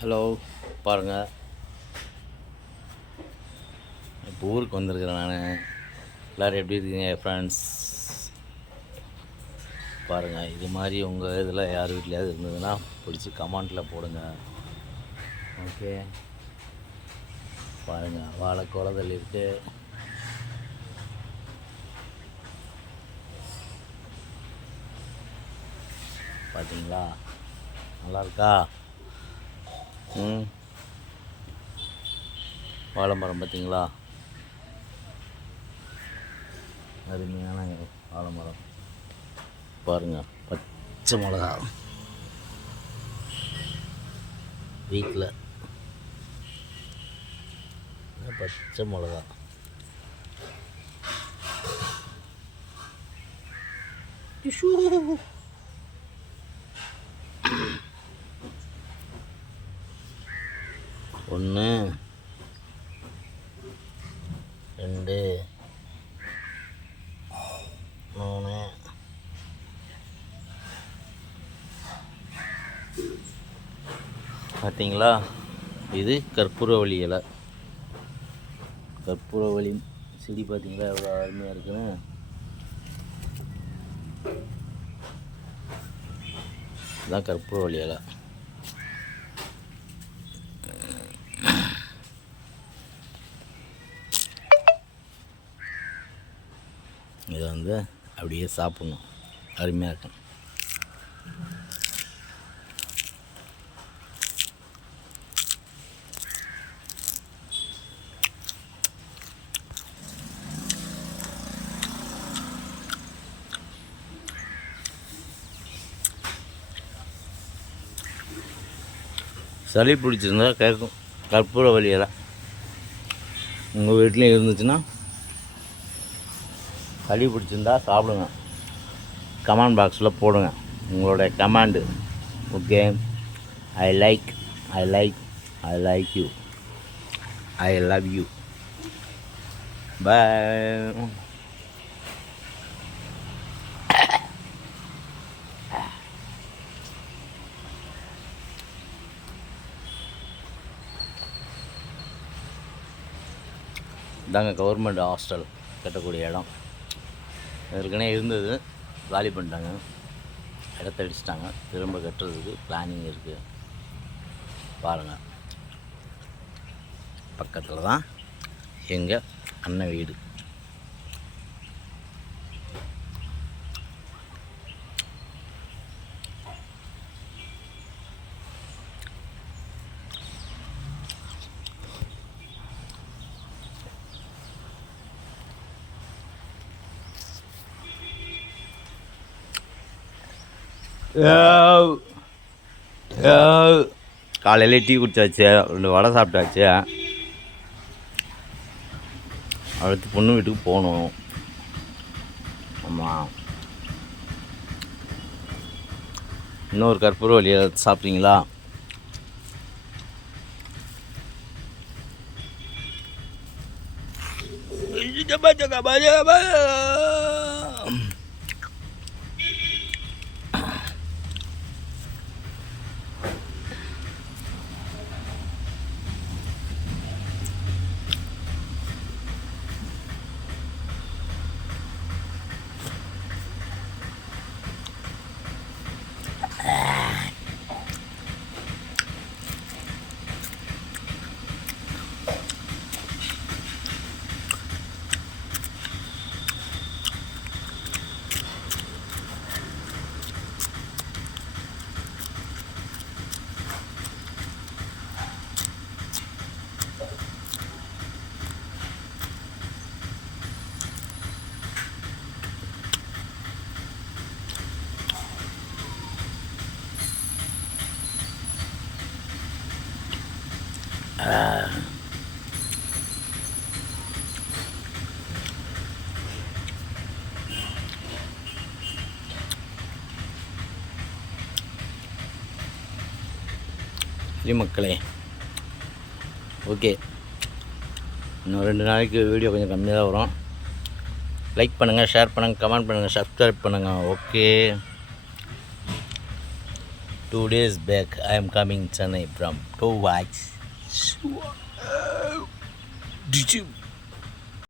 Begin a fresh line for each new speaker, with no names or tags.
Hello பாருங்கள் இப்போ ஊருக்கு வந்திருக்கிறேன் நான். எல்லோரும் எப்படி இருக்கீங்க ஃப்ரெண்ட்ஸ் பாருங்கள் இது மாதிரி உங்கள் இதில் யார் வீட்லையாவது இருந்ததுன்னா பிடிச்சி கமெண்ட்டில் போடுங்க. ஓகே பாருங்கள் வாழை குளதல் பார்த்தீங்களா நல்லா இருக்கா? ம். வாழை மரம் பார்த்தீங்களா? அருமையான வாழை மரம் பாருங்கள் பச்சை மிளகா. வீட்டில் பச்சை மிளகா. டிஷூ ஒன்று ரெண்டு மூணு பார்த்தீங்களா? இது கற்பூரவழி இலை. கற்பூரவழி செடி பார்த்தீங்களா? எவ்வளோ அருமையாக இருக்குன்னு. இதுதான் கற்பூரவழி இலை. இதை வந்து அப்படியே சாப்பிட்ணும். அருமையாக இருக்கும். சளி பிடிச்சிருந்தா கேட்கும் கற்பூர வழியெல்லாம் உங்கள் வீட்லேயும் இருந்துச்சுன்னா சளி பிடிச்சிருந்தா சாப்பிடுங்க. கமெண்ட் பாக்ஸில் போடுங்க. உங்களோட command okay I like I like I like you I love you bye இதாங்க கவர்மெண்ட் ஹாஸ்டல் கட்டக்கூடிய இடம். ஏற்கனவே இருந்தது. காலி பண்ணிட்டாங்க. இடத்த அடிச்சிட்டாங்க. திரும்ப கட்டுறதுக்கு பிளானிங் இருக்குது பாருங்கள் பக்கத்தில் தான் எங்கள் அண்ணன் வீடு. காலையில் டீ குடித்தாச்சு ரெண்டு வடை சாப்பிட்டாச்சு. அடுத்து பொண்ணு வீட்டுக்கு போகணும். ஆமாம் இன்னொரு கற்பூர வழியை சாப்பிட்றீங்களா? சரி மக்களே ஓகே. இன்னும் ரெண்டு நாளைக்கு வீடியோ கொஞ்சம் கம்மியாக தான் வரும் லைக் பண்ணுங்கள் ஷேர் பண்ணுங்கள் கமெண்ட் பண்ணுங்கள் சப்ஸ்கிரைப் பண்ணுங்கள் okay two days back I am coming Chennai from to What Did you